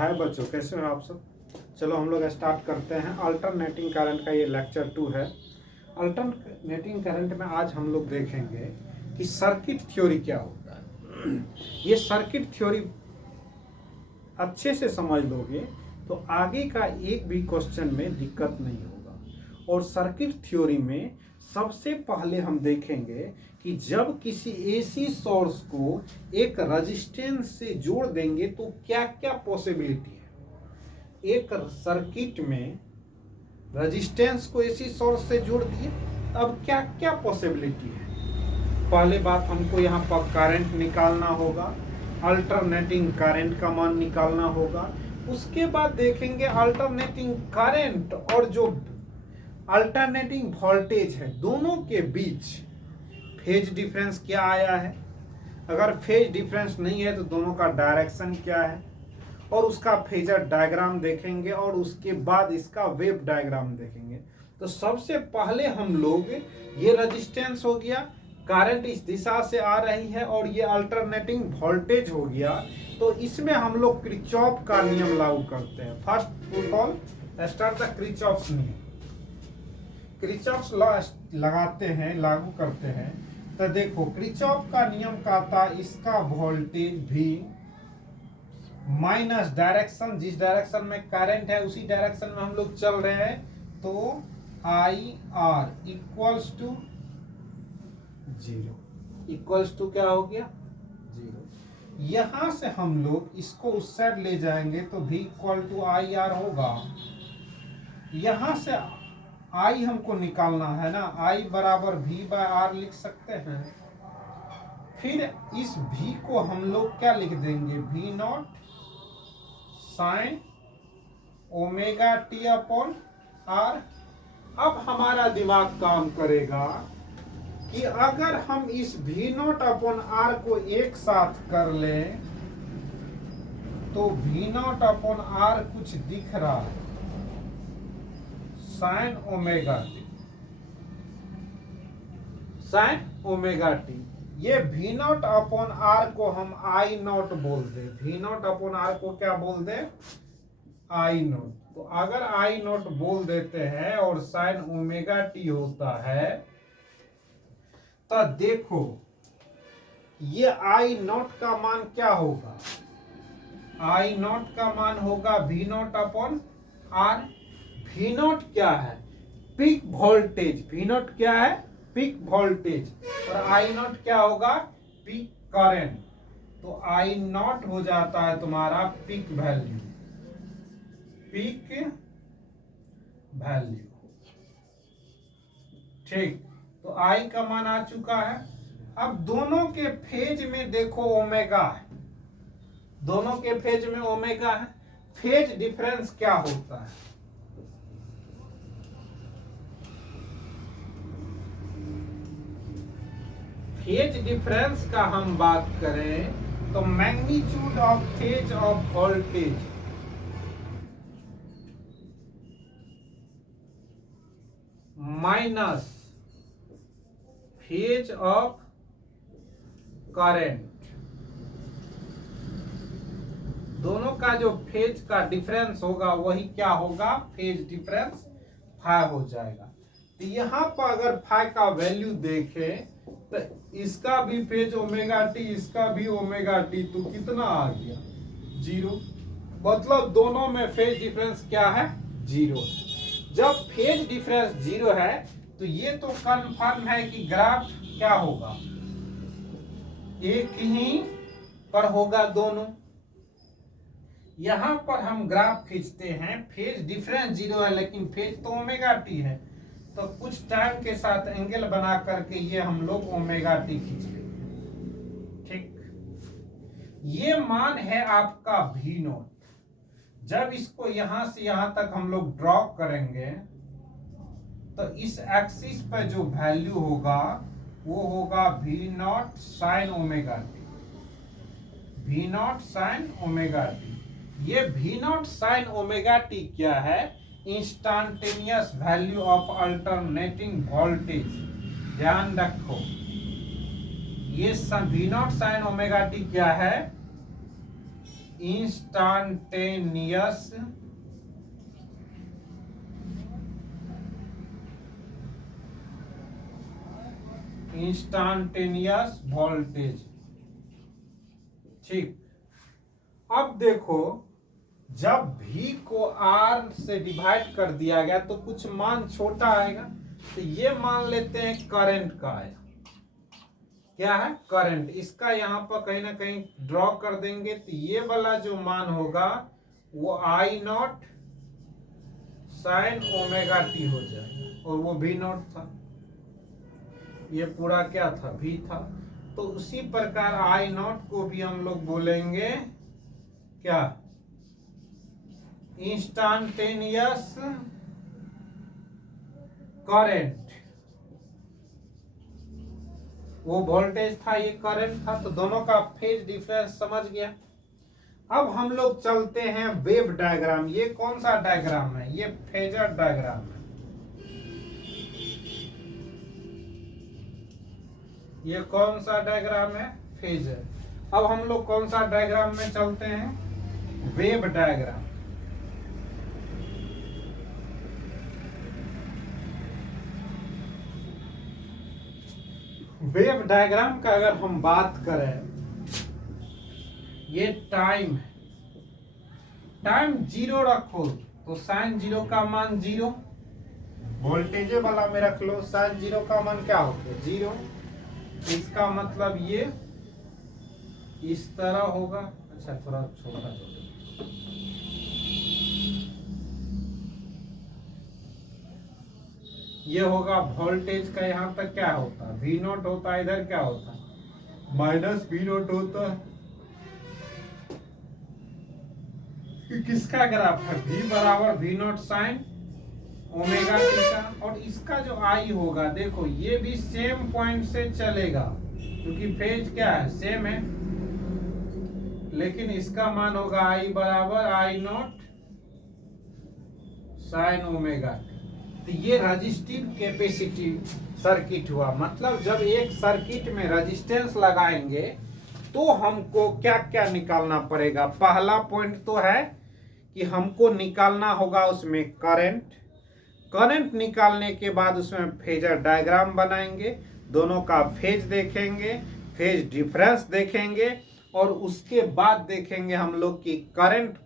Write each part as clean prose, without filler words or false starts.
हाय बच्चों, कैसे हो आप सब। चलो हम लोग स्टार्ट करते हैं। अल्टरनेटिंग करंट का ये लेक्चर 2 है। अल्टरनेटिंग करंट में आज हम लोग देखेंगे कि सर्किट थ्योरी क्या होता है। ये सर्किट थ्योरी अच्छे से समझ लोगे तो आगे का एक भी क्वेश्चन में दिक्कत नहीं होगा। और सर्किट थ्योरी में सबसे पहले हम देखेंगे कि जब किसी एसी सोर्स को एक रेजिस्टेंस से जोड़ देंगे तो क्या क्या पॉसिबिलिटी है। एक सर्किट में रेजिस्टेंस को एसी सोर्स से जोड़ दिए, अब क्या क्या पॉसिबिलिटी है। पहले बात हमको यहाँ पर करंट निकालना होगा, अल्टरनेटिंग करंट का मान निकालना होगा। उसके बाद देखेंगे अल्टरनेटिंग करंट और जो अल्टरनेटिंग वोल्टेज है दोनों के बीच फेज डिफरेंस क्या आया है। अगर फेज डिफरेंस नहीं है तो दोनों का डायरेक्शन क्या है, और उसका फेजर डायग्राम देखेंगे और उसके बाद इसका वेव डायग्राम देखेंगे। तो सबसे पहले हम लोग ये रेजिस्टेंस हो गया, करंट इस दिशा से आ रही है, और ये अल्टरनेटिंग वोल्टेज हो गया। तो इसमें हम लोग किरचॉफ का नियम लागू करते हैं। First of all start the Kirchhoff नियम। किरचॉफ लॉ लगाते हैं, लागू करते हैं। तो देखो किरचॉफ का नियम कहता है इसका वोल्टेज भी माइनस डायरेक्शन, जिस डायरेक्शन में करंट है उसी डायरेक्शन में हम लोग चल रहे हैं, तो I R equals to 0। Equals to क्या हो गया 0। यहां से हम लोग इसको उस साइड ले जाएंगे तो भी इक्वल टू आई आर होगा। यहां से आई हमको निकालना है ना, आई बराबर वी बाय आर लिख सकते हैं। फिर इस v को हम लोग क्या लिख देंगे, v not sine omega t upon R. अब हमारा दिमाग काम करेगा कि अगर हम इस v नॉट अपॉन आर को एक साथ कर लें तो v नॉट अपॉन आर कुछ दिख रहा है, sign omega T. Sign omega T, ये वी नॉट अपॉन आर को हम आई नॉट बोल दे। वी नॉट अपॉन आर को क्या बोल दे, आई नॉट। तो अगर आई नॉट बोल देते हैं और साइन ओमेगा टी होता है, तो देखो ये आई नॉट का मान क्या होगा, आई नॉट का मान होगा V not upon R. V not क्या है, पीक वोल्टेज। वी नॉट क्या है, पीक वोल्टेज। और आई नॉट क्या होगा, पीक करंट। तो आई नॉट हो जाता है तुम्हारा पीक वैल्यू, पीक वैल्यू। ठीक, तो आई का मान आ चुका है। अब दोनों के फेज में देखो ओमेगा है, दोनों के फेज में ओमेगा है। फेज डिफरेंस क्या होता है, फेज डिफरेंस का हम बात करें तो magnitude of phase of voltage minus phase of current, दोनों का जो फेज का डिफरेंस होगा वही क्या होगा, फेज डिफरेंस फाई हो जाएगा। तो यहाँ पर अगर फाई का वैल्यू देखें तो इसका भी फेज ओमेगा टी, इसका भी ओमेगा टी, तो कितना आ गया 0। मतलब दोनों में फेज डिफरेंस क्या है, 0। जब फेज डिफरेंस 0 है तो ये तो कंफर्म है कि ग्राफ क्या होगा, एक ही पर होगा दोनों। यहां पर हम ग्राफ खींचते हैं, फेज डिफरेंस 0 है लेकिन फेज तो ओमेगा टी है, तो कुछ टाइम के साथ एंगल बना करके ये हम लोग ओमेगा टी खींच लेंगे। ठीक, ये मान है आपका वी नॉट। जब इसको यहां से यहां तक हम लोग ड्रॉ करेंगे तो इस एक्सिस पर जो वैल्यू होगा वो होगा V naught sine omega T, V naught sine omega T. ये V naught sine omega T क्या है, instantaneous value of alternating voltage. ध्यान रखो, ये V naught sine omega T क्या है, इंस्टांटेनियस वोल्टेज। ठीक, अब देखो जब V को R से डिवाइड कर दिया गया तो कुछ मान छोटा आएगा, तो ये मान लेते हैं करंट का आया। क्या है? करंट। इसका यहाँ पर कहीं ना कहीं ड्रॉ कर देंगे, तो ये वाला जो मान होगा वो I not sine omega T हो जाएगा, और वो V नॉट था, ये पूरा क्या था? V था। तो उसी प्रकार I नॉट को भी हम लोग बोलेंगे क्या? Instantaneous current. वो वोल्टेज था, ये करंट था, तो दोनों का फेज डिफरेंस समझ गया। अब हम लोग चलते हैं वेव डायग्राम। ये कौन सा डायग्राम है? ये फेजर डायग्राम है। ये कौन सा डायग्राम है? फेजर। अब हम लोग कौन सा डायग्राम में चलते हैं? Wave diagram. वेव डायग्राम का अगर हम बात करें, ये टाइम है, टाइम 0 रखो तो साइन 0 का मान 0, वोल्टेज वाला में रख लो साइन 0 का मान क्या होगा? 0। इसका मतलब ये इस तरह होगा। अच्छा, थोड़ा छोटा ये होगा वोल्टेज का। यहाँ तक क्या होता है? V नॉट होता है, इधर क्या होता है? माइनस V नॉट होता है। किसका ग्राफ है? V बराबर V not sine omega T का। और इसका जो I होगा, देखो ये भी सेम पॉइंट से चलेगा, क्योंकि फेज क्या है? सेम है, लेकिन इसका मान होगा I बराबर I not sine omega T. तो ये रजिस्टिव कैपेसिटी सर्किट हुआ। मतलब जब एक सर्किट में रेजिस्टेंस लगाएंगे तो हमको क्या क्या निकालना पड़ेगा? पहला पॉइंट तो है कि हमको निकालना होगा उसमें करंट। करंट निकालने के बाद उसमें फेजर डायग्राम बनाएंगे, दोनों का फेज देखेंगे, फेज डिफरेंस देखेंगे, और उसके बाद देखेंगे हम लोग कि करंट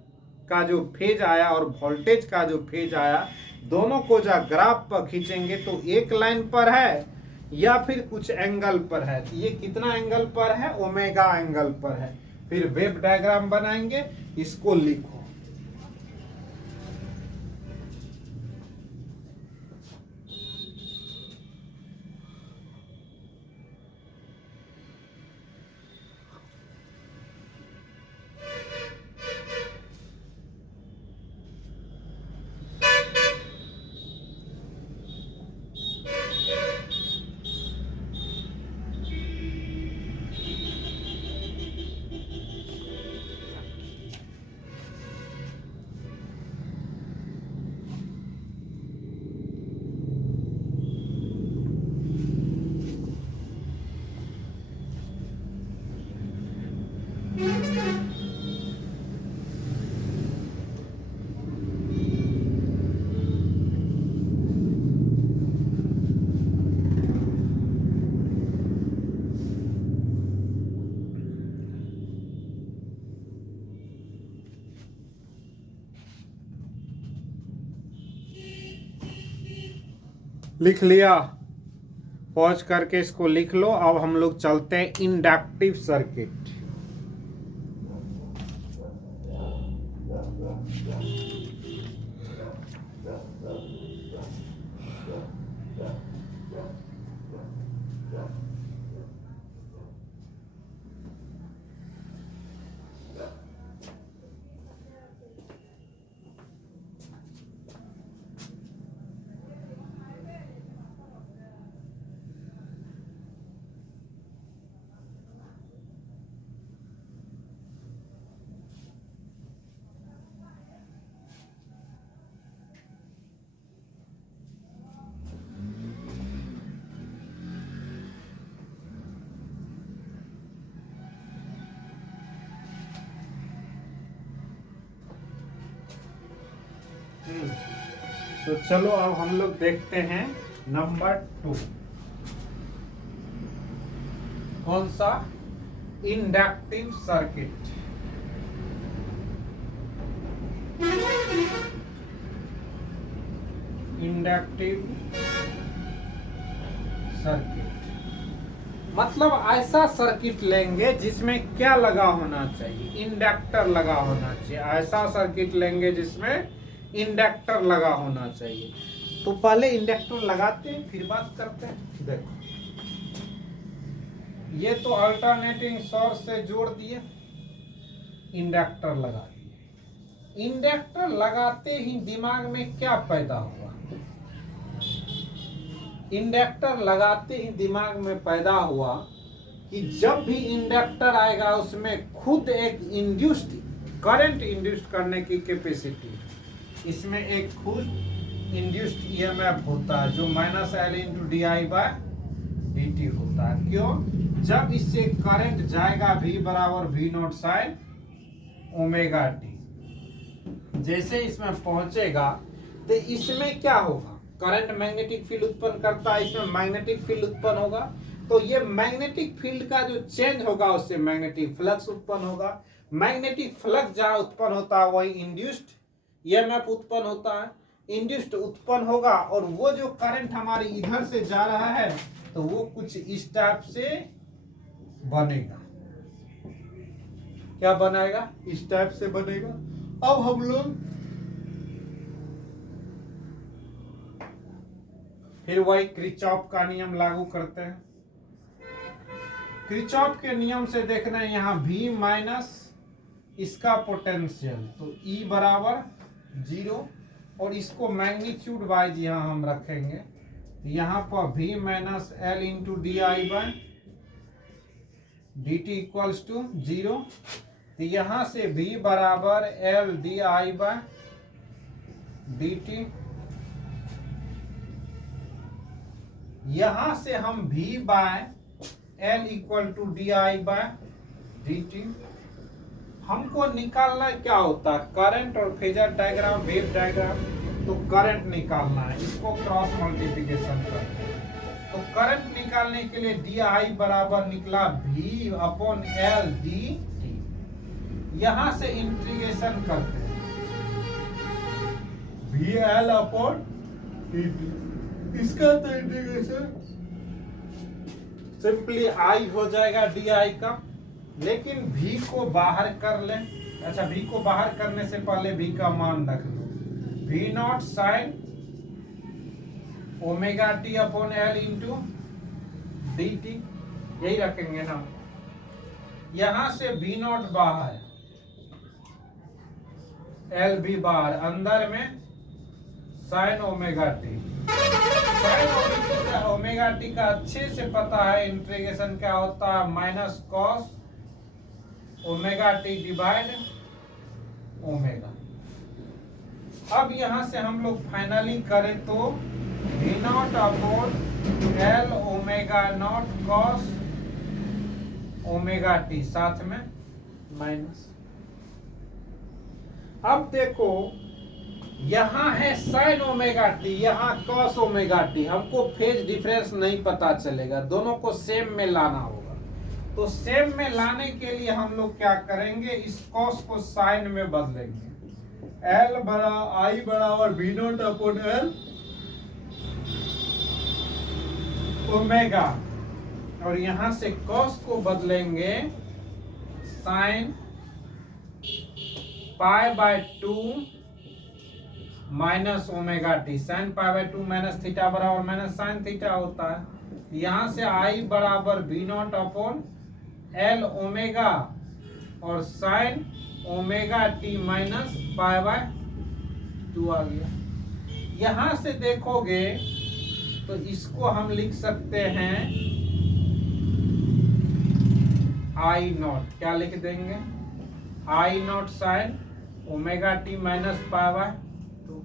का जो फेज आया और वोल्टेज का जो फेज आया, दोनों को जब ग्राफ पर खींचेंगे तो एक लाइन पर है या फिर कुछ एंगल पर है। तो ये कितना एंगल पर है? ओमेगा एंगल पर है। फिर वेव डायग्राम बनाएंगे, इसको लिखो। लिख लिया? पॉज करके इसको लिख लो। अब हम लोग चलते हैं इंडक्टिव सर्किट। तो चलो अब हम लोग देखते हैं नंबर 2। कौन सा? Inductive circuit. इंडक्टिव सर्किट मतलब ऐसा सर्किट लेंगे जिसमें क्या लगा होना चाहिए? इंडक्टर लगा होना चाहिए। ऐसा सर्किट लेंगे जिसमें इंडक्टर लगा होना चाहिए। तो पहले इंडक्टर लगाते हैं फिर बात करते हैं। देखो, ये तो अल्टरनेटिंग सोर्स से जोड़ दिए, इंडक्टर लगा दिए। इंडक्टर लगाते ही दिमाग में क्या पैदा हुआ? इंडक्टर लगाते ही दिमाग में पैदा हुआ कि जब भी इंडक्टर आएगा उसमें खुद एक इंड्यूस्ड करंट इंड्यूस्ड करने की कैपेसिटी, इसमें एक खुद इंड्यूस्ड ईएमएफ होता है जो -L/di/dt होता है। क्यों? जब इससे करंट जाएगा V बराबर V0 sin ओमेगा t, जैसे इसमें पहुंचेगा तो इसमें क्या होगा? करंट मैग्नेटिक फील्ड उत्पन्न करता है, इसमें मैग्नेटिक फील्ड उत्पन्न होगा। तो ये मैग्नेटिक फील्ड का जो चेंज होगा उससे मैग्नेटिक फ्लक्स उत्पन्न होगा। मैग्नेटिक फ्लक्स जहां उत्पन्न होता है वही इंड्यूस्ड ईएमएफ उत्पन्न होता है। इंड्यूस्ड उत्पन्न होगा और वो जो करंट हमारे इधर से जा रहा है तो वो कुछ इस टाइप से बनेगा। क्या बनाएगा? इस टाइप से बनेगा। अब हम लोग फिर वही किरचॉफ का नियम लागू करते हैं। किरचॉफ के नियम से देखना है यहाँ V माइनस इसका पोटेंशियल, तो E बराबर 0 और इसको मैग्नीट्यूड वाइज यहाँ हम रखेंगे। तो यहाँ पर V minus L into di/dt equals to 0। तो यहाँ से V बराबर L di/dt, यहां से हम V by L equal to di/dt। हमको निकालना क्या होता है? करंट और फेजर डायग्राम, वेव डायग्राम। तो करंट निकालना है, इसको क्रॉस मल्टीप्लिकेशन करते हैं। तो करंट निकालने के लिए di बराबर निकला V/L/dt। यहां से इंटीग्रेशन करते हैं VL/dt। इसका तो इंटीग्रेशन सिंपली I हो जाएगा di का, लेकिन V को बाहर कर लें। अच्छा, V को बाहर करने से पहले V का मान रख लो, V0 sin omega t upon L into dt, यही रखेंगे ना। यहां से V0 बाहर, L भी बाहर, अंदर में sin omega t। Omega T का अच्छे से पता है इंटीग्रेशन क्या होता है, minus cos omega T divide omega. अब यहां से हम लोग फाइनली करें तो V0 upon L omega naught cos omega T, साथ में माइनस। अब देखो यहां है साइन ओमेगा टी, यहां कॉस ओमेगा टी। हमको फेज डिफरेंस नहीं पता चलेगा, दोनों को सेम में लाना होगा। तो सेम में लाने के लिए हम लोग क्या करेंगे, इस कॉस को साइन में बदलेंगे। L I बराबर V0 अपॉन L ओमेगा, और यहां से कॉस को बदलेंगे sine π/2 minus omega T. Sine π/2 minus theta बराबर माइनस साइन थीटा होता है। यहां से I बराबर V0 अपॉन L ओमेगा और साइन ओमेगा टी माइनस π/2 आ गया। यहां से देखोगे तो इसको हम लिख सकते हैं I0। क्या लिख देंगे? I0 sine omega T minus π/2,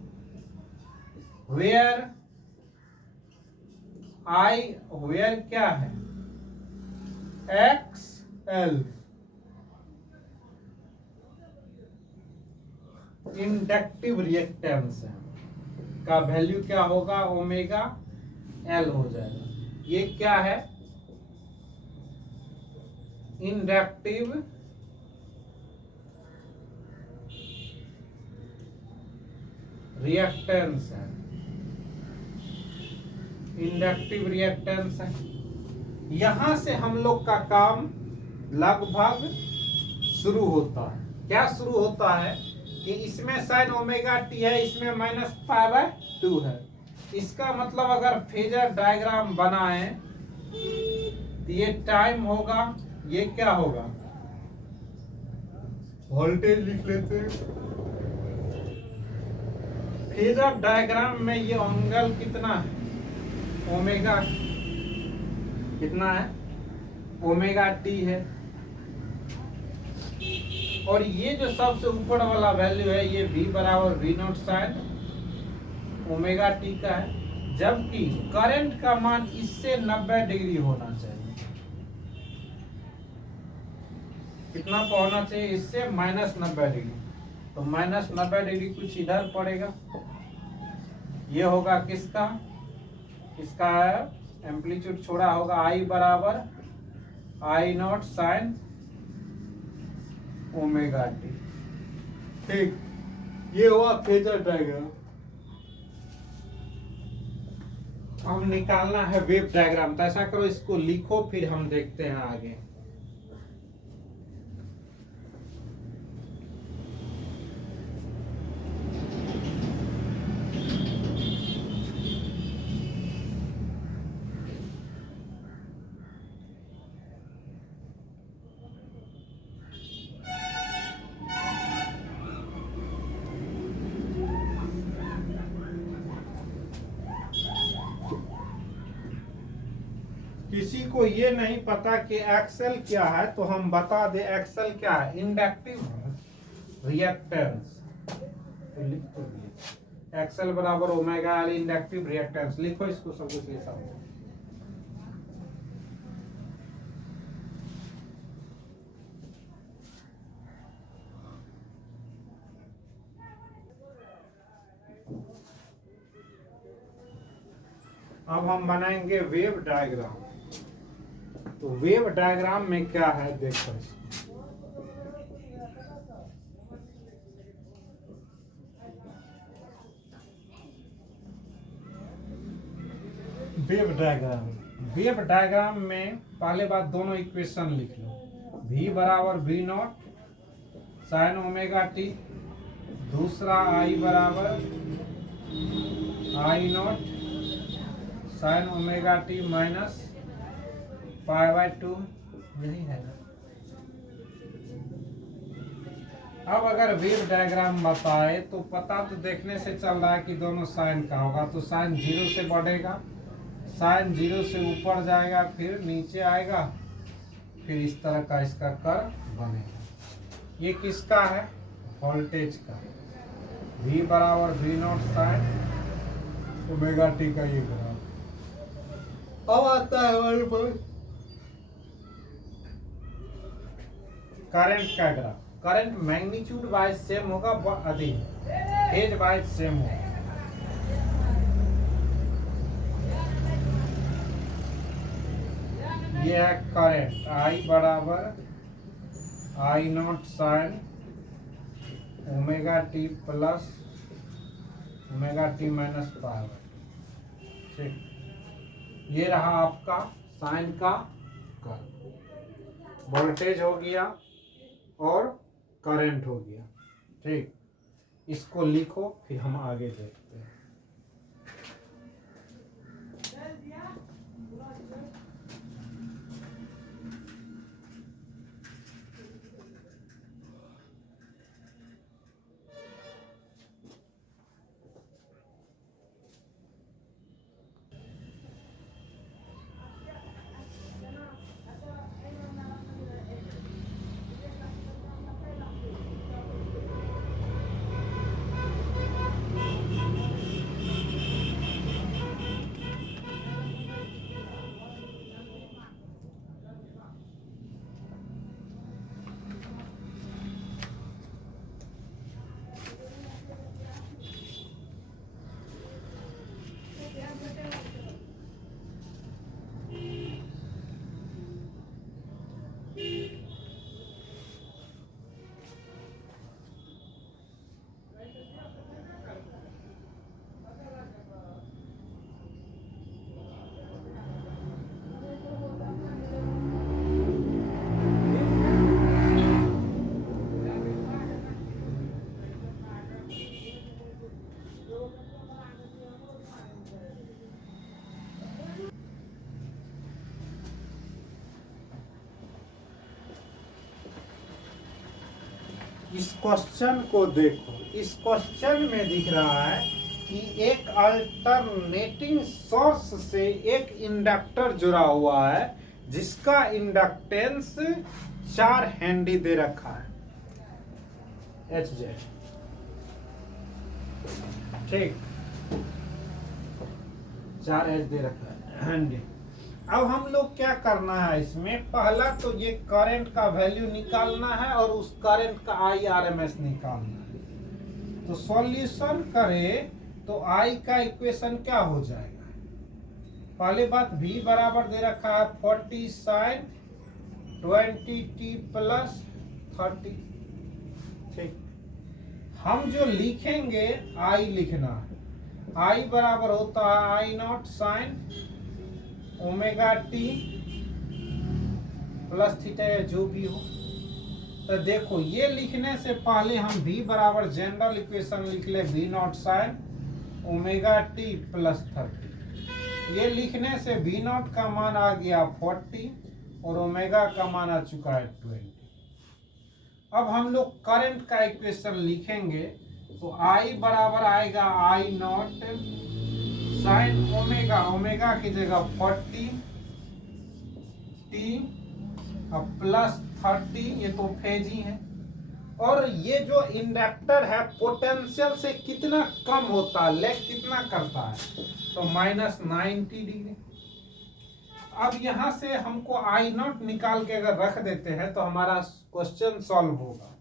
where क्या है? XL इंडक्टिव रिएक्टेंस है। का वैल्यू क्या होगा, ओमेगा एल हो जाएगा। ये क्या है, इंडक्टिव रिएक्टेंस है, इंडक्टिव रिएक्टेंस है। यहां से हम लोग का काम लगभग शुरू होता है। क्या शुरू होता है कि इसमें साइन ओमेगा टी है, इसमें माइनस पाई बाय 2 है। इसका मतलब अगर फेजर डायग्राम बनाए तो ये टाइम होगा, ये क्या होगा, वोल्टेज लिख लेते हैं। फेजर डायग्राम में ये एंगल कितना है, ओमेगा कितना है, ओमेगा टी है। और ये जो सबसे ऊपर वाला वैल्यू है ये v बराबर v not sine omega T का है, जबकि करंट का मान इससे 90 डिग्री होना चाहिए। कितना होना चाहिए, इससे -90 डिग्री। तो -90 डिग्री कुछ इधर पड़ेगा, ये होगा किसका, इसका एम्पलीट्यूड छोड़ा होगा I बराबर I not sine omega T. ठीक, ये हुआ फेजर डायग्राम। हम निकालना है वेव डायग्राम। तो ऐसा करो, इसको लिखो, फिर हम देखते हैं आगे। किसी को ये नहीं पता कि एक्सेल क्या है, तो हम बता दे एक्सेल क्या है, इंडक्टिव रिएक्टेंस। तो लिख तो दिए, एक्सेल बराबर ओमेगा एल इंडक्टिव रिएक्टेंस। लिखो इसको सब कुछ लिखा हो। अब हम बनाएंगे वेव डायग्राम। तो वेव डायग्राम में क्या है देखो, वेव डायग्राम। वेव डायग्राम में पहले बात दोनों इक्वेशन लिख लो, v बराबर v not sine omega T, दूसरा I बराबर I not sine omega T minus pi by 2, यही है ना। अब अगर वेव डायग्राम बताए तो पता तो देखने से चल रहा है कि दोनों साइन का होगा। तो साइन 0 से बढ़ेगा, साइन 0 से ऊपर जाएगा, फिर नीचे आएगा, फिर इस तरह का इसका कर्व बनेगा। ये किसका है, वोल्टेज का। v बराबर v not sine omega T का ये ग्राफ। अब आता है हमारे पास करंट का graph. Current magnitude wise same होगा, अधिक फेज वाइज सेम होगा। ये है करंट I बराबर I not sine omega T plus omega T minus pi. ठीक, ये रहा आपका साइन का कर्व। वोल्टेज हो गया और करंट हो गया। ठीक, इसको लिखो, फिर हम आगे देखते हैं। इस क्वेश्चन को देखो, इस क्वेश्चन में दिख रहा है कि एक अल्टरनेटिंग सोर्स से एक इंडक्टर जुड़ा हुआ है जिसका इंडक्टेंस 4 हेनरी दे रखा है HZ। ठीक, 4 H दे रखा है हेनरी। अब हम लोग क्या करना है इसमें, पहला तो ये करंट का वैल्यू निकालना है और उस करंट का IRMS निकालना है। तो सॉल्यूशन करें तो I का इक्वेशन क्या हो जाएगा। पहली बात V बराबर दे रखा है 40 sin 20t प्लस 30। ठीक, हम जो लिखेंगे I लिखना है, I बराबर होता है I not sine omega T plus theta या जो भी हो। तो देखो ये लिखने से पहले हम V बराबर जनरल इक्वेशन लिख ले V not sine omega T plus 30। ये लिखने से V नॉट का मान आ गया 40 और ओमेगा का मान आ चुका है 20। अब हम लोग करंट का इक्वेशन लिखेंगे तो I बराबर आएगा I not sine omega, omega की जगह 40 टी प्लस 30, ये तो फेज ही है। और ये जो इंडक्टर है पोटेंशियल से कितना कम होता है, लेग कितना करता है, तो -90 डिग्री। अब यहां से हमको I नॉट निकाल के अगर रख देते हैं तो हमारा क्वेश्चन सॉल्व होगा।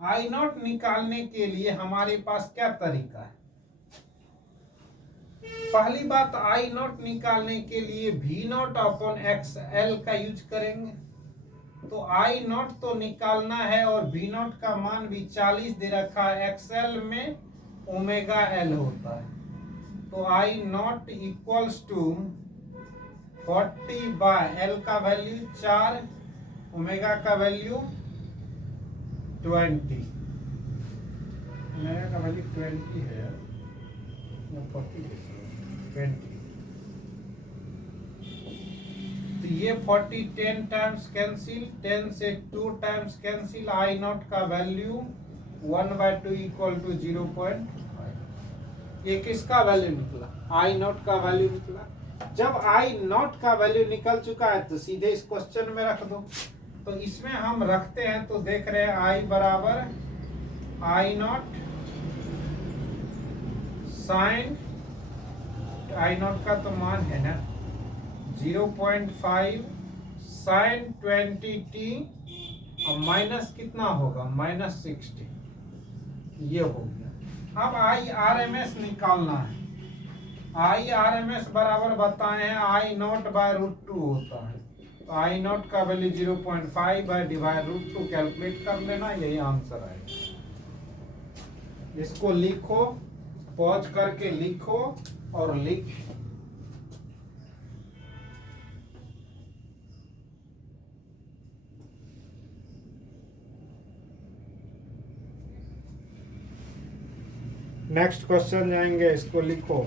I नॉट निकालने के लिए हमारे पास क्या तरीका है। पहली बात, I नॉट निकालने के लिए V नॉट अपॉन XL का यूज करेंगे। तो I नॉट तो निकालना है और V नॉट का मान भी 40 दे रखा है, XL में ओमेगा L होता है। तो I not equals to 40 by L का वैल्यू 4, ओमेगा का वैल्यू 20। ओमेगा का वैल्यू 20 है, 40 20। तो ये 40 10 टाइम्स कैंसिल, 10 से 2 टाइम्स कैंसिल, I नॉट का वैल्यू 1/2 इक्वल टू 0.5। ये किसका वैल्यू निकला, I नॉट का वैल्यू निकला। जब I नॉट का वैल्यू निकल चुका है तो सीधे इस क्वेश्चन में रख दो। तो इसमें हम रखते हैं तो देख रहे हैं I बराबर I not sine, I not का तो मान है ना 0.5 साइन 20t और माइनस कितना होगा -60, ये हो गया। अब IRMS निकालना है। IRMS बराबर बताए हैं I नॉट बाय √2 होता है। तो I नॉट का वैल्यू 0.5 बाय डिवाइड √2 कैलकुलेट कर लेना, यही आंसर आएगा। इसको लिखो, पॉज करके लिखो और लिख। नेक्स्ट क्वेश्चन जाएंगे, इसको लिखो।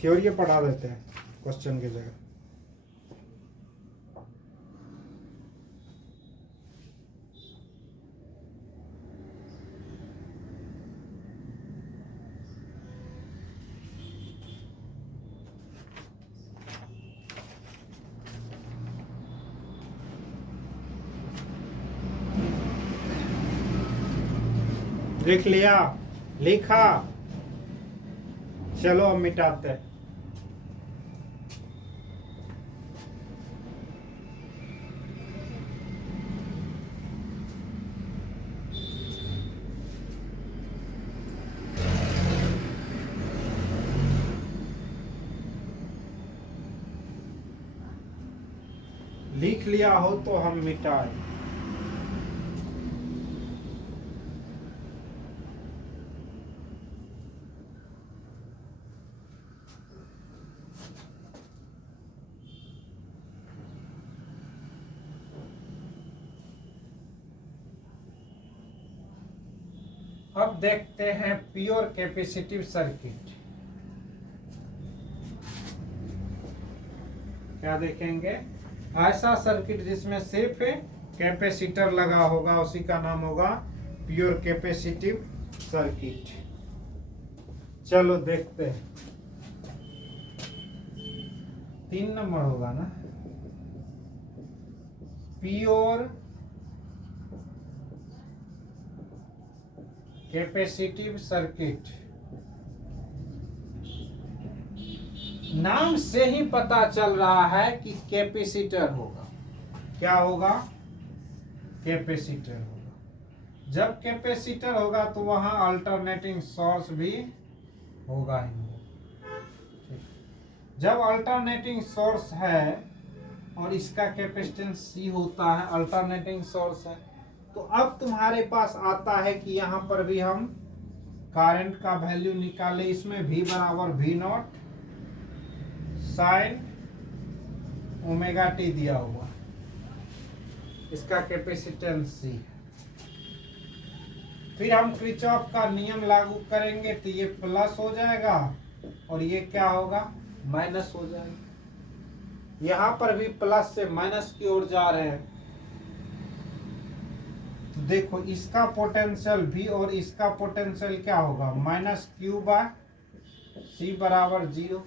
थ्योरी पढ़ा देते हैं क्वेश्चन की जगह। लिख लिया, लिखा, चलो अब मिटाते हैं। लिख लिया हो तो हम मिटाएं। अब देखते हैं प्योर कैपेसिटिव सर्किट। क्या देखेंगे, ऐसा सर्किट जिसमें सिर्फ कैपेसिटर लगा होगा उसी का नाम होगा प्योर कैपेसिटिव सर्किट। चलो देखते हैं, 3 नंबर होगा ना, प्योर कैपेसिटिव सर्किट। नाम से ही पता चल रहा है कि कैपेसिटर होगा। क्या होगा? कैपेसिटर होगा। जब कैपेसिटर होगा तो वहां अल्टरनेटिंग सोर्स भी होगा ही। जब अल्टरनेटिंग सोर्स है और इसका कैपेसिटेंस C होता है, अल्टरनेटिंग सोर्स है, तो अब तुम्हारे पास आता है कि यहाँ पर भी हम करंट का वैल्यू निकाले। इसमें V बराबर V0 साइन ओमेगा टी दिया हुआ, इसका कैपेसिटेंस C। फिर हम किरचॉफ का नियम लागू करेंगे तो ये प्लस हो जाएगा और ये क्या होगा? माइनस हो जाएगा। यहां पर भी प्लस से माइनस की ओर जा रहे हैं, तो देखो इसका पोटेंशियल V और इसका पोटेंशियल क्या होगा? माइनस क्यू बाय C बराबर 0।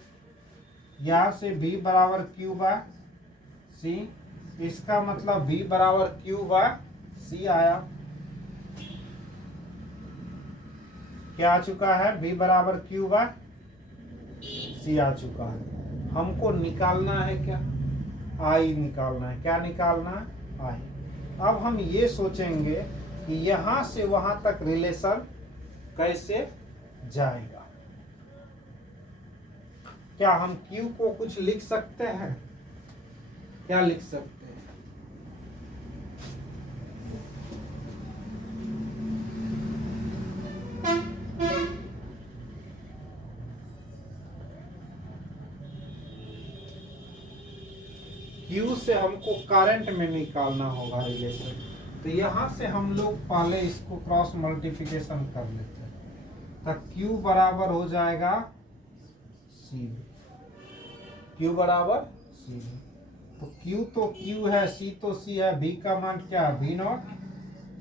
यहां से V बराबर Q बाय C, इसका मतलब V बराबर Q बाय C आया। क्या आ चुका है? V बराबर Q बाय C आ चुका है। हमको निकालना है क्या? I निकालना है। क्या निकालना है? I। अब हम ये सोचेंगे कि यहां से वहां तक रिलेशन कैसे जाएगा। क्या हम Q को कुछ लिख सकते हैं? क्या लिख सकते हैं? Q से हमको करंट में निकालना होगा रिलेशन, तो यहां से हम लोग पहले इसको क्रॉस मल्टीप्लिकेशन कर लेते हैं, तो Q बराबर हो जाएगा C। Q बराबर C, तो Q है, C तो C है, V का मान क्या है? V0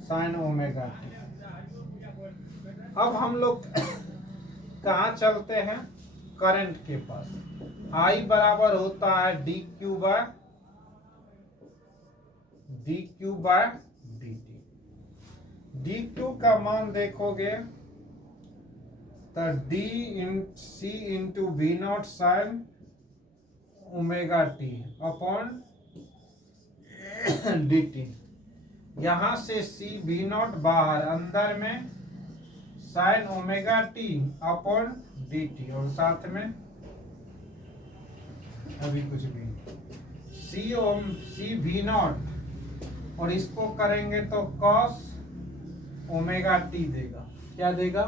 sign omega T. अब हम लोग कहाँ चलते हैं? करंट के पास। I बराबर होता है dq बाय dt। dq का मान देखोगे तो d C into V0 sign omega t upon dt। यहां से C V0 बाहर, अंदर में sign omega t upon dt, और साथ में अभी कुछ भी C V0, और इसको करेंगे तो cos ओमेगा टी देगा। क्या देगा?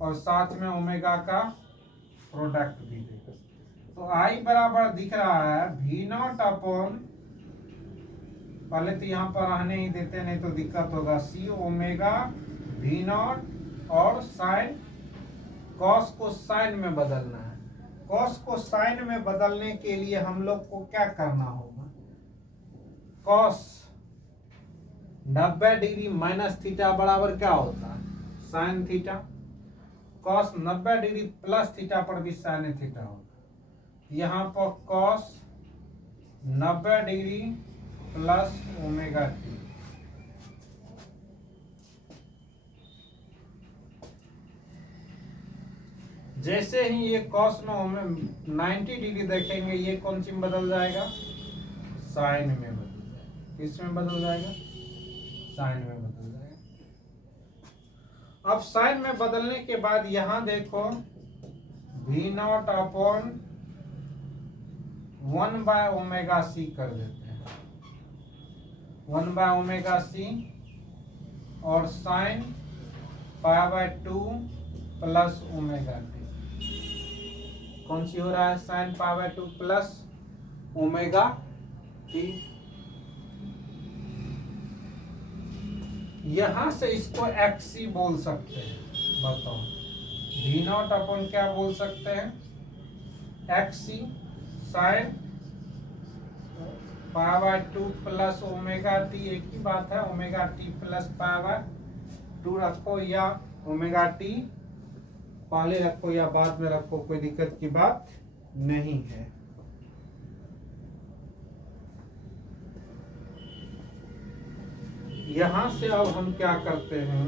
और साथ में ओमेगा का प्रोडक्ट भी देगा। तो I बराबर दिख रहा है V0 अपॉन, पहले तो यहाँ पर रहने ही देते नहीं तो दिक्कत होगा, C ओमेगा V0 और साइन, कॉस को साइन में बदलना है। कॉस को साइन में बदलने के लिए हम लोग को क्या करना होगा? कॉस 90 डिग्री माइनस थीटा बराबर क्या होता है? Sine theta. Cos 90 degree plus theta पर भी साइन थीटा होगा। यहाँ पर cos 90 degree plus omega T. जैसे ही ये कॉस में 90 डिग्री देखेंगे, ये कौन सी में बदल जाएगा? साइन में बदल जाएगा। किस में बदल जाएगा? साइन में बदल जाएगा। अब साइन में बदलने के बाद यहां देखो V0 upon 1 by omega C कर देते हैं, 1 बाय ओमेगा सी, और sine pi by 2 plus omega T. कौन सी हो रहा है? Sine pi by 2 plus omega T. यहां से इसको XC बोल सकते हैं। बताओ, V0 अपॉन क्या बोल सकते हैं? XC sine pi by 2 plus omega T, एक ही बात है, omega T plus pi by two रखो या ओमेगा टी पहले रखो या बाद में रखो, कोई दिक्कत की बात नहीं है। यहां से अब हम क्या करते हैं,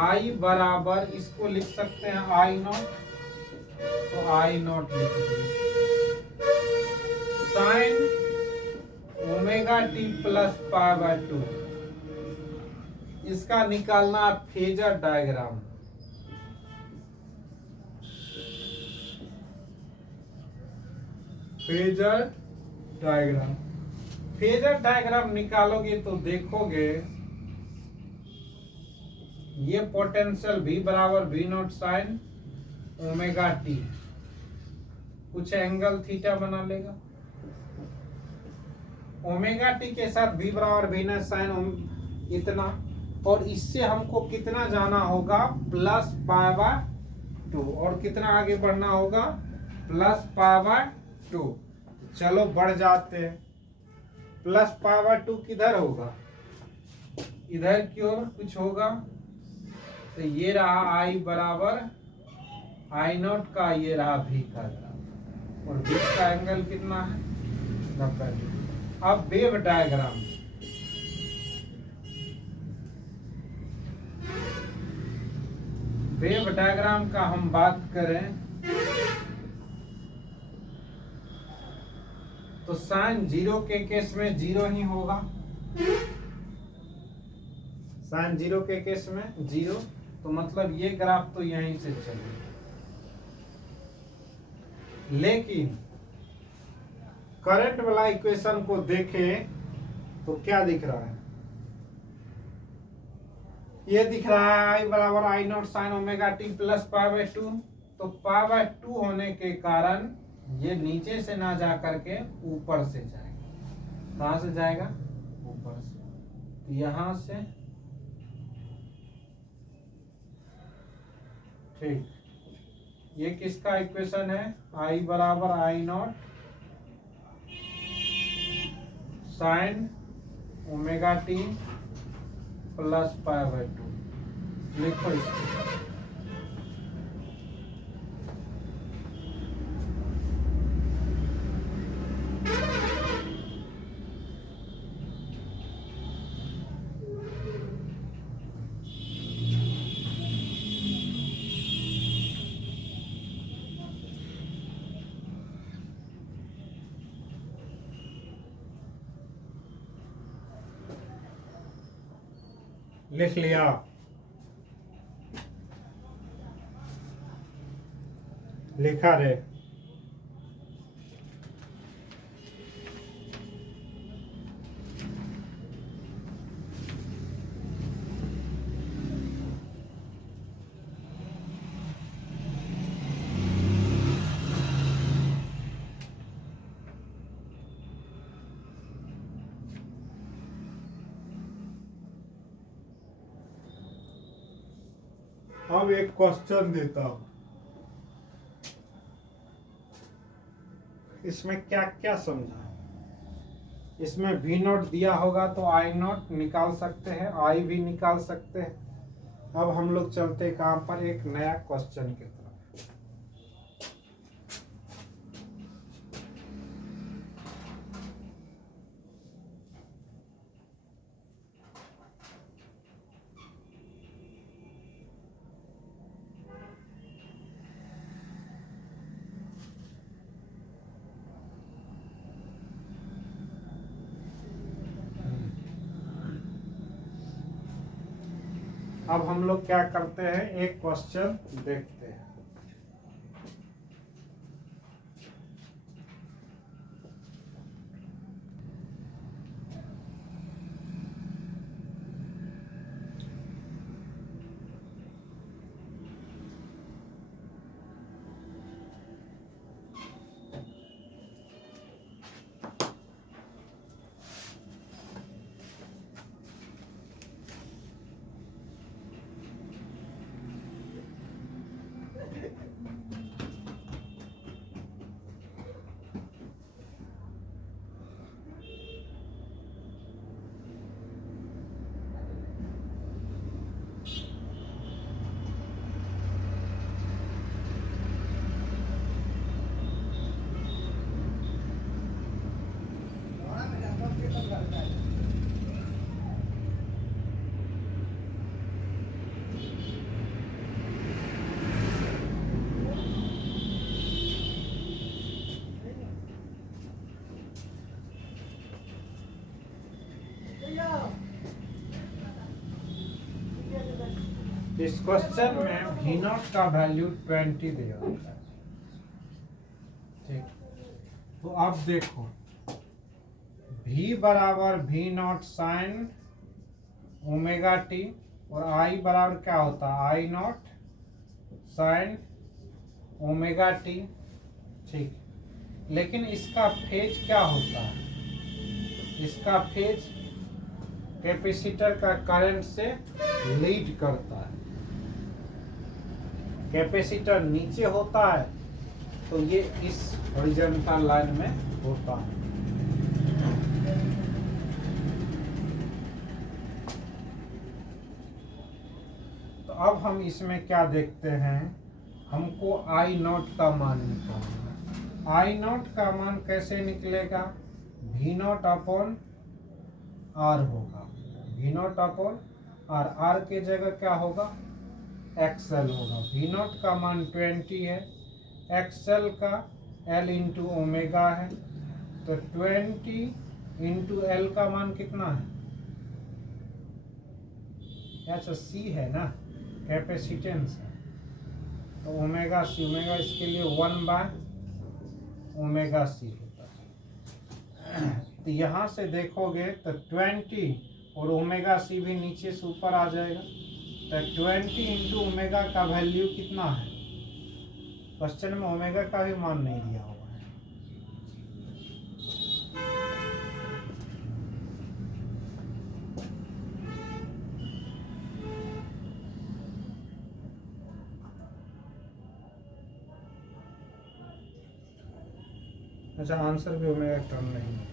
आई बराबर इसको लिख सकते हैं आई नॉट, तो आई नॉट लिख दिए sign omega T plus pi by 2। इसका निकालना phasor diagram. Phasor diagram, phasor diagram निकालोगे तो देखोगे ये पोटेंशियल V बराबर V not sine omega T, कुछ एंगल थीटा बना लेगा। ओमेगा टी के साथ V बराबर V नॉट साइन इतना, और इससे हमको कितना जाना होगा प्लस पाई बाय 2, और कितना आगे बढ़ना होगा प्लस पाई बाय 2। चलो बढ़ जाते हैं, प्लस पाई बाय 2 किधर होगा, इधर की ओर कुछ होगा, तो ये रहा आई बराबर आई नॉट का, ये रहा V का ग्राफ, और बीच का एंगल कितना है 90 डिग्री। अब वेव डायग्राम, वेव डायग्राम का हम बात करें तो साइन जीरो के केस में जीरो ही होगा, साइन जीरो के केस में जीरो, तो मतलब ये ग्राफ तो यहीं से चलेगा। लेकिन करंट वाला इक्वेशन को देखें तो क्या दिख रहा है, ये दिख रहा है आई बराबर I naught sine omega T plus pi by 2। तो पाई बाय 2 होने के कारण ये नीचे से ना जा करके ऊपर से जाएगा। कहां से जाएगा, ऊपर से, तो यहां से ठीक। ये किसका इक्वेशन है, आई बराबर I naught sine omega T plus pi by 2, लिखो इसको। लिख लिया, लिखा रे। अब एक क्वेश्चन देता हूं, इसमें क्या क्या समझा। इसमें V नोट दिया होगा तो I नोट निकाल सकते हैं, I भी निकाल सकते हैं। अब हम लोग चलते कहां पर, एक नया क्वेश्चन की तरफ। अब हम लोग क्या करते हैं, एक क्वेश्चन देखते हैं। इस क्वेश्चन में V नॉट का वैल्यू 20 दिया होता है। ठीक, तो अब देखो V बराबर V not sine omega T और I बराबर क्या होता है I not sine omega T. ठीक, लेकिन इसका फेज क्या होता है, इसका फेज कैपेसिटर का करंट से लीड करता है। कैपेसिटर नीचे होता है तो ये इस हॉरिजॉन्टल लाइन में होता है। तो अब हम इसमें क्या देखते हैं, हमको आई नॉट का मान निकालना। आई नॉट का मान कैसे निकलेगा, वी नॉट अपॉन आर होगा, V not upon R, R के जगह क्या होगा एक्सएल होगा। वी नॉट का मान 20 है, एक्सएल का एल इंटू ओमेगा है, तो 20 इंटू एल का मान कितना है, अच्छा सी है ना, कैपेसिटेंस है, तो ओमेगा सी, ओमेगा इसके लिए 1/ओमेगा सी होता है। तो यहाँ से देखोगे तो 20 और ओमेगा सी भी नीचे से ऊपर आ जाएगा, तो 20 इंटू ओमेगा का वैल्यू कितना है, क्वेश्चन में ओमेगा का भी मान नहीं दिया हुआ है। अच्छा, आंसर भी ओमेगा टर्म नहीं है।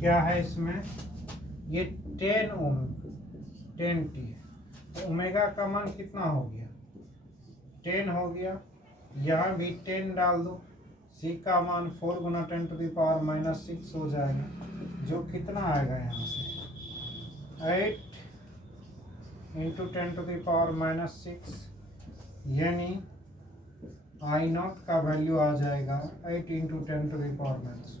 क्या है इसमें, ये 10 ओम 10 टी है, तो ओमेगा का मान कितना हो गया 10 हो गया, यहाँ भी 10 डाल दो, सी का मान 4 गुना 10⁻⁻6 हो जाएगा, जो कितना आएगा यहाँ से 8 इंटू 10⁻⁻6, यानी आई नॉट का वैल्यू आ जाएगा 8 इंटू 10⁻⁻6।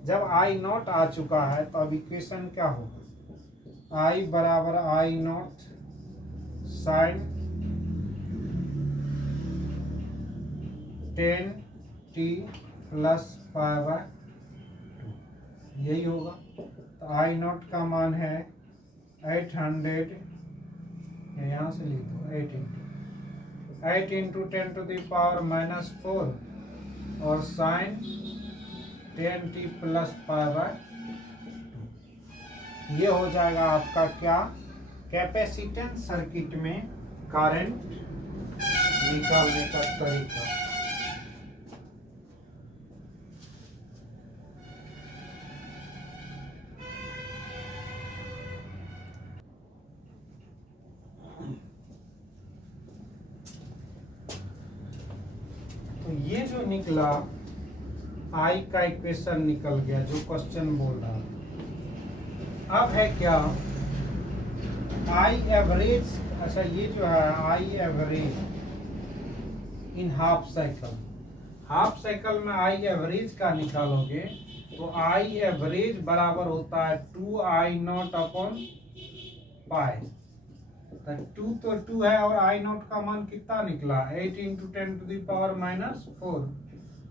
जब आई नॉट आ चुका है तो अब इक्वेशन क्या होगा, आई बराबर I naught sign 10t plus π/2, यही होगा। तो आई नॉट का मान है 800, यहाँ से लिख दो 8 इंटू 10⁻⁻4 और साइन 10t प्लस π/2, ये हो जाएगा आपका क्या, कैपेसिटेंस सर्किट में करंट निकालने का तरीका। तो ये जो निकला आई का इक्वेशन निकल गया जो क्वेश्चन बोल रहा था। अब है क्या आई एवरेज, अच्छा ये जो है I average in half cycle, half cycle में आई एवरेज का निकालोगे तो आई एवरेज बराबर होता है 2I नॉट अपॉन पाई, तो 2 तो 2 है और आई नॉट का मान कितना निकला 8 इंटू 10⁻⁻4,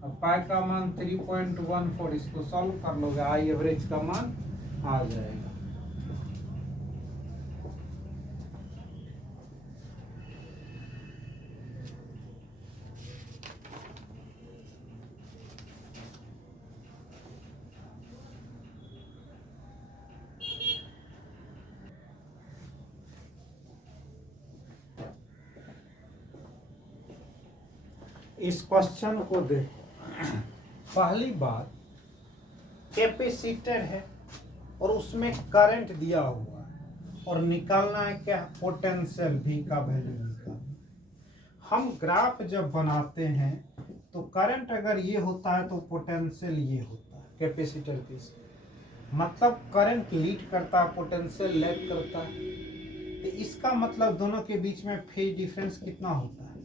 अब पाई का मान 3.14, इसको सॉल्व कर लोगे आई एवरेज का मान आ जाएगा। इस क्वेश्चन को देखो, पहली बात कैपेसिटर है और उसमें करंट दिया हुआ है, और निकालना है क्या, पोटेंशियल V का वैल्यू निकालना। हम ग्राफ जब बनाते हैं तो करंट अगर ये होता है तो पोटेंशियल ये होता है कैपेसिटर के से, मतलब करंट लीड करता है, पोटेंशियल लैग करता है। तो इसका मतलब दोनों के बीच में फेज डिफरेंस कितना होता है,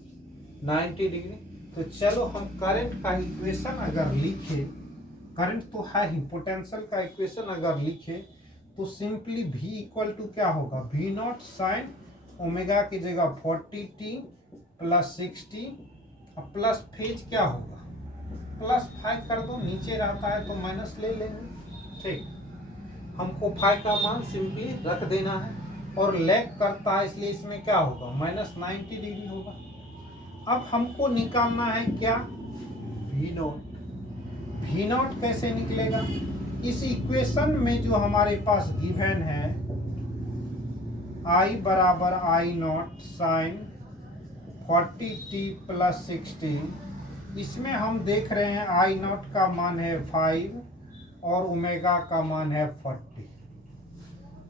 90 डिग्री। तो चलो हम करंट का इक्वेशन अगर लिखे, करंट तो है ही, पोटेंशियल का इक्वेशन अगर लिखे तो सिंपली V इक्वल टू क्या होगा, V नॉट साइन ओमेगा की जगह 40t प्लस 60 और प्लस फेज क्या होगा, प्लस 5 कर दो, नीचे रहता है तो माइनस ले लेंगे। ठीक, हमको 5 का मान सिंपली रख देना है, और लैग करता है इसलिए इसमें क्या होगा, माइनस 90 डिग्री होगा। अब हमको निकालना है क्या, V नॉट। V नॉट कैसे निकलेगा, इस इक्वेशन में जो हमारे पास गिवन है I बराबर I not sine 40t plus 16, इसमें हम देख रहे हैं I नॉट का मान है 5 और ओमेगा का मान है 40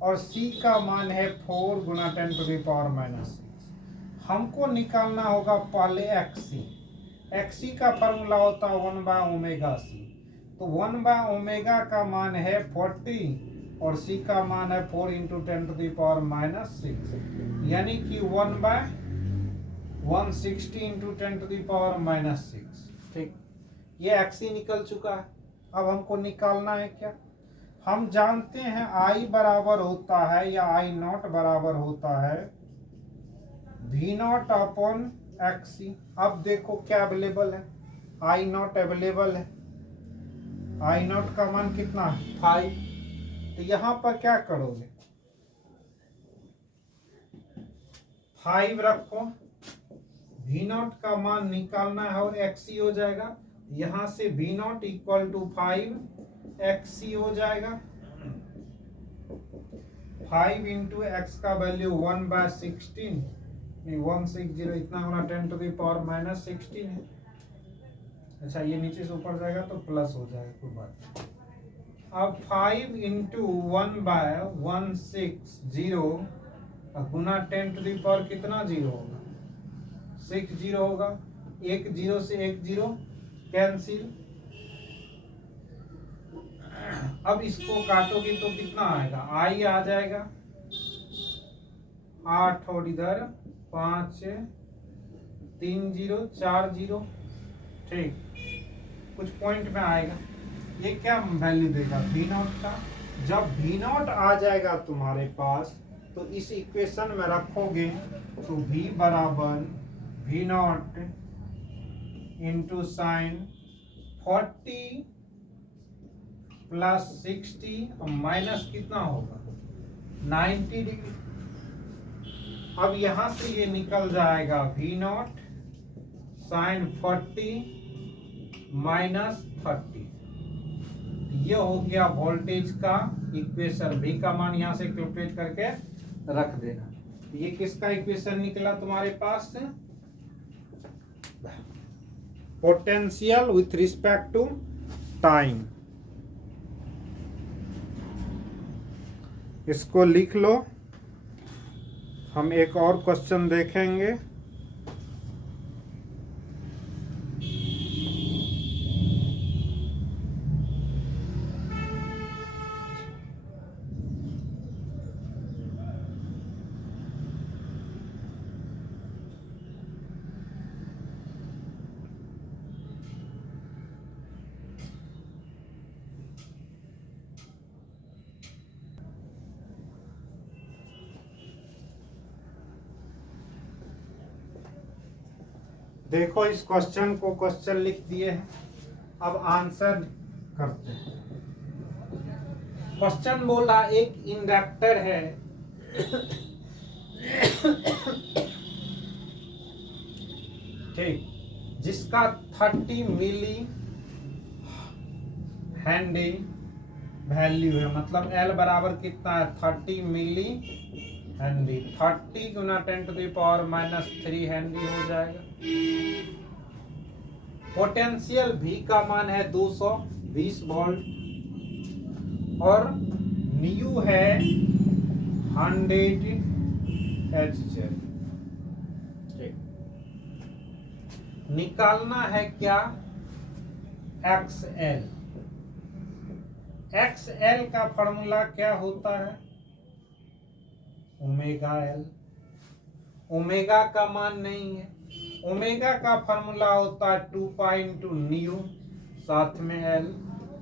और C का मान है 4 गुना 10 टू द पावर माइनस 6। हमको निकालना होगा पहले XC। XC का फॉर्मूला होता है 1 बाय ओमेगा C, तो 1 बाय ओमेगा का मान है 40 और C का मान है 4 into 10 to the power minus 6, यानी कि 1 by 160 into 10 to the power minus 6। ठीक, ये XC निकल चुका है। अब हमको निकालना है क्या, हम जानते हैं I बराबर होता है या I नॉट बराबर होता है V नॉट अपॉन XC। अब देखो क्या अवेलेबल है, I नॉट अवेलेबल है, I नॉट का मान कितना है 5। तो यहाँ पर क्या करोगे, 5 रखो, V नॉट का मान निकालना है और XC हो जाएगा, यहाँ से V not equal to 5 XC हो जाएगा। 5 इंटू एक्स का वैल्यू 1 बाय 16 160, इतना होना 10 टू द पावर माइनस 16 है। अच्छा, ये नीचे से ऊपर जाएगा तो प्लस हो जाएगा, कोई बात नहीं। अब 5 इंटू 1 बाय 160 गुना 10 टू द पावर कितना जीरो होगा, 6 जीरो होगा, एक जीरो से एक जीरो कैंसिल। अब इसको काटोगे तो कितना आएगा, I आ जाएगा 8 और इधर 5 3 जीरो 4 जीरो। ठीक, कुछ पॉइंट में आएगा, ये क्या वैल्यू देगा V नॉट का। जब V नॉट आ जाएगा तुम्हारे पास तो इस इक्वेशन में रखोगे तो V बराबर V not into sine 40 plus 60 और माइनस कितना होगा 90 डिग्री। अब यहां से ये निकल जाएगा V नॉट साइन 40 माइनस 30। ये हो गया वोल्टेज का इक्वेशन, V का मान यहां से कैलकुलेट करके रख देना। ये किसका इक्वेशन निकला तुम्हारे पास, potential with respect to time. इसको लिख लो, हम एक और क्वेश्चन देखेंगे। देखो इस क्वेश्चन को, क्वेश्चन लिख दिए हैं, अब आंसर करते हैं। क्वेश्चन बोल रहा एक इंडक्टर है ठीक, जिसका 30 मिली हेनरी वैल्यू है, मतलब L बराबर कितना है 30 मिली हेनरी, 30 गुना 10 to the power minus 3 henry हो जाएगा। पोटेंशियल V का मान है 220 वोल्ट और न्यू है 100 HZ। ठीक, निकालना है क्या, XL। XL का फॉर्मूला क्या होता है, ओमेगा L। ओमेगा का मान नहीं है, ओमेगा का फॉर्मूला होता है 2 पाई इंटू न्यू, साथ में L।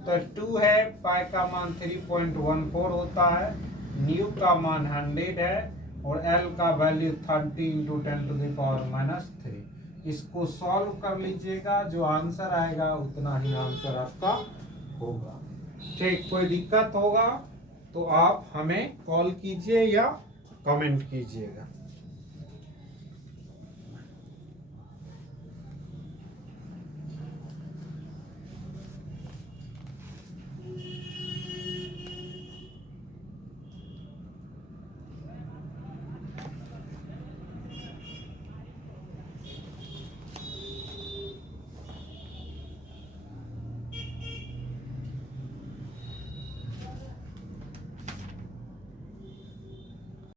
तो 2 है, पाई का मान 3.14 होता है, न्यू का मान 100 है, और L का वैल्यू 30 इंटू 10⁻³ इसको सॉल्व कर लीजिएगा, जो आंसर आएगा उतना ही आंसर आपका होगा। ठीक, कोई दिक्कत होगा तो आप हमें कॉल कीजिए या कमेंट कीजिएगा।